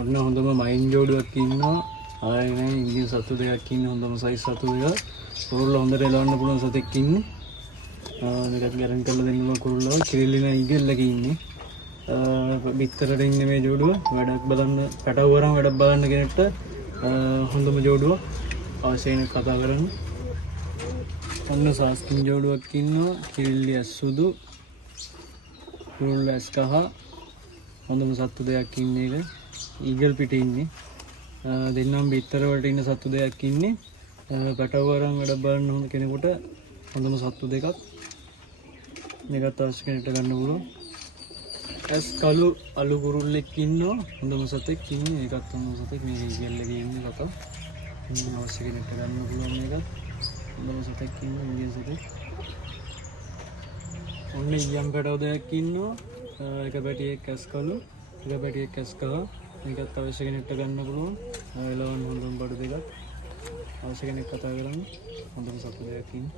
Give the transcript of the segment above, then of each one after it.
ඔන්න හොඳම මයින් ජෝඩුවක් ඉන්නවා. ආයෙ ඉන්දියන් සතු දෙකක් ඉන්න හොඳම සයිස් සතු දෙක. කුරුල්ල හොඳට එලවන්න පුළුවන් සතෙක් ඉන්නේ. මේකත් ගැරන් කරලා දෙන්න ඕන කුරුල්ලව. කිරිල්ලින ඉගෙල්ලක ඉන්නේ. බිත්තරට ඉන්නේ මේ ජෝඩුව. වැඩක් බලන්න පැටව වරන් වැඩක් බලන්න කෙනෙක්ට හොඳම ජෝඩුවක්. අවශ්‍ය වෙන කතා කරන්න. ඔන්න සාස්කින් ජෝඩුවක් ඉන්නවා. කිරිල්ලි ඇස් සුදු. කුරුල්ල ඇස් කහ. හොඳම සතු දෙකක් ඉන්නේ ඒක. ඊගල් පිටේ ඉන්නේ. දෙන්නම් බිත්තර වලට ඉන්න සතු දෙකක් ඉන්නේ. පැටව වරන් වැඩ බලන්න හොඳ කෙනෙකුට හොඳම සතු දෙකක්. මේකත් අවශ්‍ය කෙනෙක්ට ගන්න පුළුවන්. ඇස් කළු අලු කුරුල්ලෙක් ඉන්නවා. හොඳම සතෙක් ඉන්නේ. ඒකත් හොඳම සතෙක්. මේක ඊගල්ලගේ ඉන්නේ කතා. අවශ්‍ය කෙනෙක්ට ගන්න පුළුවන් මේකත්. හොඳම සතෙක් ඉන්නේ ඉන්දියන් සතෙක්. ඔන්න ඊයම් පැටව දෙකක් ඉන්නවා. එක පැටියෙක් ඇස් කළු, එක පැටියෙක් ඇස් කහ. මේකත් අවශ්‍ය කෙනෙක්ට ගන්න පුළුවන්. එලවන්න හොඳම බඩු දෙකක්. අවශ්‍ය කෙනෙක් කතා කරන්න. හොඳම සතු දෙකක් ඉන්නේ.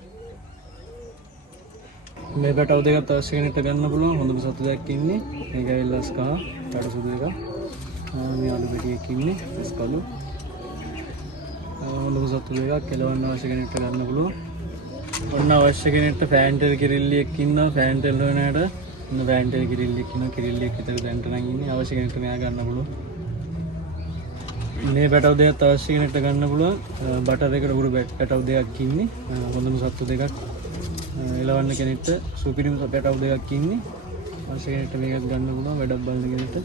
මේ පැටව දෙකත් අවශ්‍ය කෙනෙක්ට ගන්න පුළුවන්. හොඳම සතු දෙකක් ඉන්නේ. මේක එල්ලස් කහ, පැට සුදු එකක්. මේ අලු පැටියෙක් ඉන්නේ ඇස් කළු. හොඳම සතු දෙකක් එලවන්න අවශ්‍ය කෙනෙක්ට ගන්න පුළුවන්. ඔන්න අවශ්‍ය කෙනෙක්ට ෆෑන්ටල් කිරිල්ලියක් ඉන්නවා. ෆෑන්ටල් හොයනට ඔන්න ෆෑන්ටල් කිරිල්ලියක් ඉන්නවා. කිරිල්ලියක් විතර දැන්ට නම් ඉන්නේ. අවශ්‍ය කෙනෙක්ට මෙයා ගන්න පුළුවන්. මේ පැටව දෙකත් අවශ්‍ය කෙනෙක්ට ගන්න පුළුවන්. බටර් එකට උරු පැටව දෙකක් ඉන්නේ. හොඳම සතු දෙකක් එලවන්න කෙනෙක්ට සුපිරිම පැටව දෙකක් ඉන්නේ. අවශ්‍ය කෙනෙක්ට මේකත් ගන්න පුළුවන්. වැඩක් බලන කෙනෙක්ට